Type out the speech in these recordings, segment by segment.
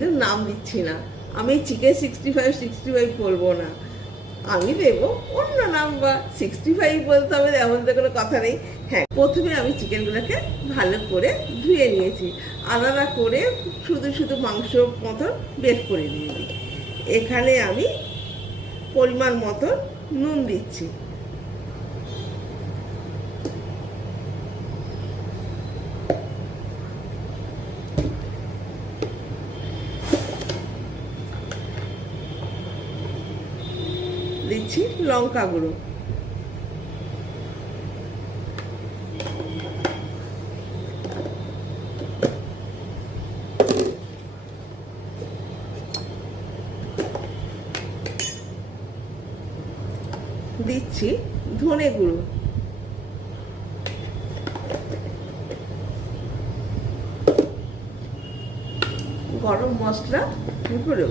নাম দিচ্ছি না, আমি চিকেন 65 বলবো না, আমি দেবো অন্য নাম, বা 65 বলতে হবে এমন তো কোনো কথা নেই। হ্যাঁ, প্রথমে আমি চিকেনগুলোকে ভালো করে ধুয়ে নিয়েছি, আলাদা করে শুধু শুধু মাংস মতন বের করে নিয়েছি। এখানে আমি পরিমাণ মতন নুন দিচ্ছি, দিচ্ছি লঙ্কা গুঁড়ো, দিচ্ছি ধনে গুঁড়ো, গরম মশলা গুঁড়ো,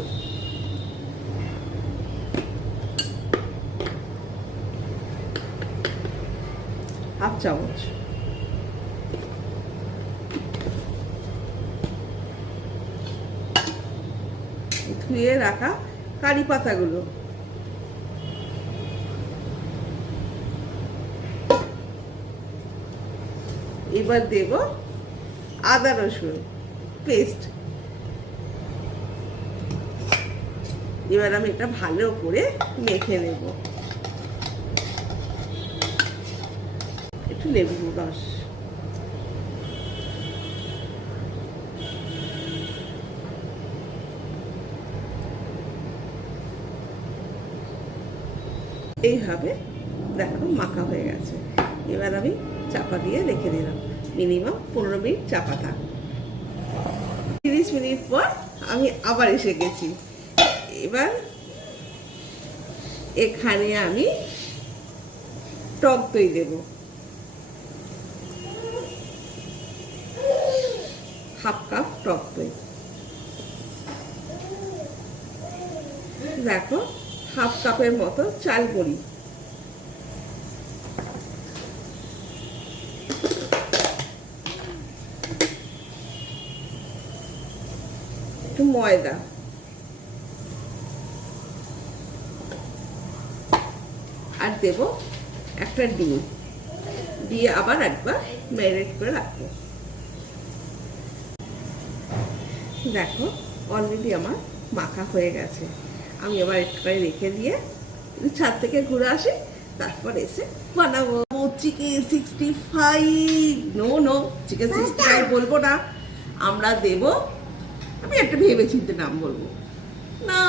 হাফ চামচ, ধুয়ে রাখা কারি পাতাগুলো, এবার দেব আদা রসুন পেস্ট। এবার আমি এটা ভালো করে মেখে নেব, একটু লেবু রস, এইভাবে দেখো মাখা হয়ে গেছে। এবার আমি চাপা দিয়ে রেখে দিলাম, মিনিমাম 15 মিনিট চাপা থাক। 30 মিনিট পর আমি আবার এসে গেছি। এবার এখানে আমি টক দই দেব, হাফ কাপ টক দই, দেখো হাফ কাপের মতো চাল গুঁড়ি, একটু ময়দা, আর দেব একটা ডিম, দিয়ে আবার একবার ম্যারিনেট করে রাখবো। দেখো অলরেডি আমার মাখা হয়ে গেছে। আমি আবার একটুখানি রেখে দিয়ে ছাদ থেকে ঘুরে আসি, তারপর এসে বানাবো চিকেন 65। নো চিকেন 65 বলবো না, আমরা দেব, আমি একটা ভেবে চিন্তে নাম বলবো না।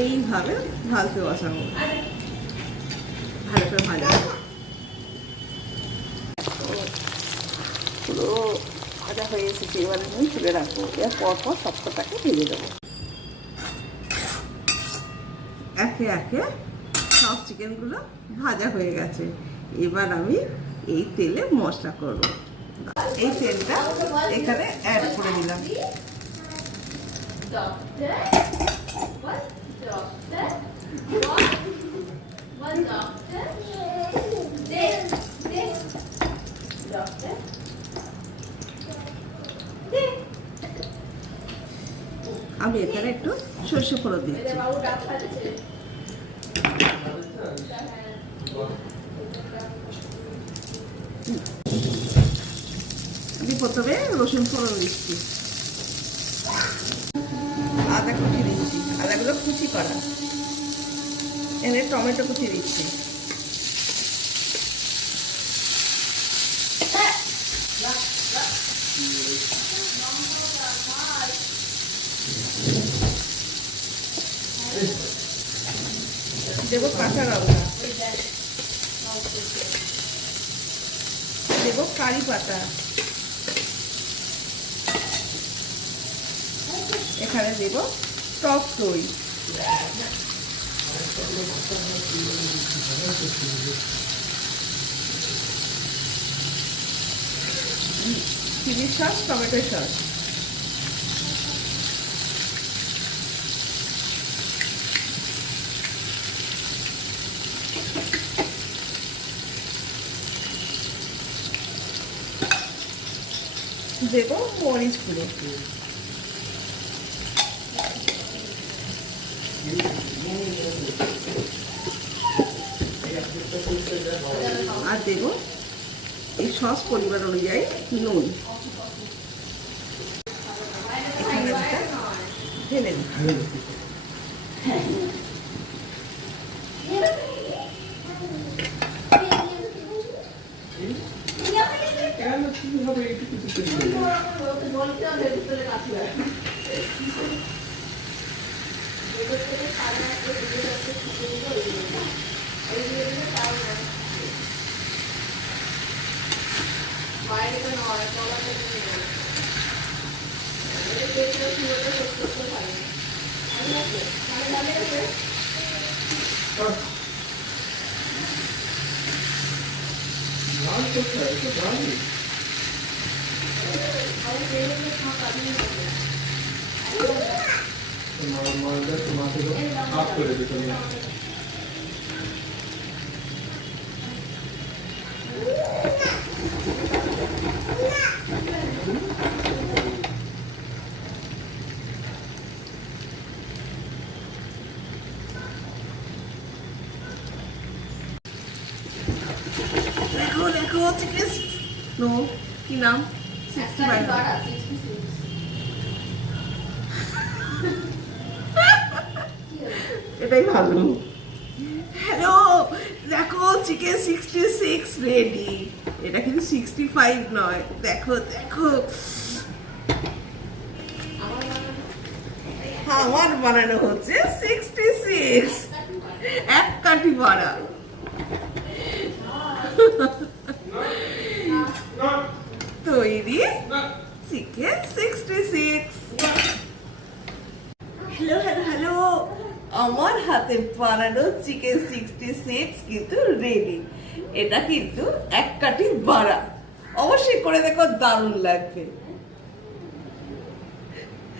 এইভাবে ভাজতে বসাবো, ভালো করে ভাজা পুরো ভাজা হয়ে এসেছে। এবারে আমি তুলে রাখবো, এর পরপর সবকটাকে ভেজে দেবো। একে একে সব চিকেনগুলো ভাজা হয়ে গেছে। এবার আমি এই তেলে মশলা করব। এই তেলটা এখানে অ্যাড করে দিলাম, আমি এখানে একটু সরষে ফোড়ন দিচ্ছি, আমি প্রথমে রসুন ফোড়ন দিচ্ছি, আদা কুচি দিচ্ছি, আদাগুলো কুচি করা, এখানে টমেটো কুচি দিচ্ছি, দেবো কাঁচা লঙ্কা, দেবো কারি পাতা, এখানে দেব টক দই, চিলি সস, টমেটো সস, দেবো মরিচ গুঁড়ো, আর দেবো এই সস পরিমাণ অনুযায়ী নুন। এখানে ঢেলে দিই। দেখো দেখো চিকেন নো কি নাম 65 এটাই ভালো। হ্যালো দেখো চিকেন 66 রেডি। এটা কিন্তু 65 নয়, দেখো দেখো আমার বানানো হচ্ছে 66, এক কাঠি বাড়া। তৈরি চিকেন 66। হ্যালো হ্যালো হ্যালো, আমার হাতে বানানো চিকেন 66 কিন্তু রেডি। এটা কিন্তু এক কাঠি বাড়া, অবশ্যই করে দেখো, দারুণ লাগবে।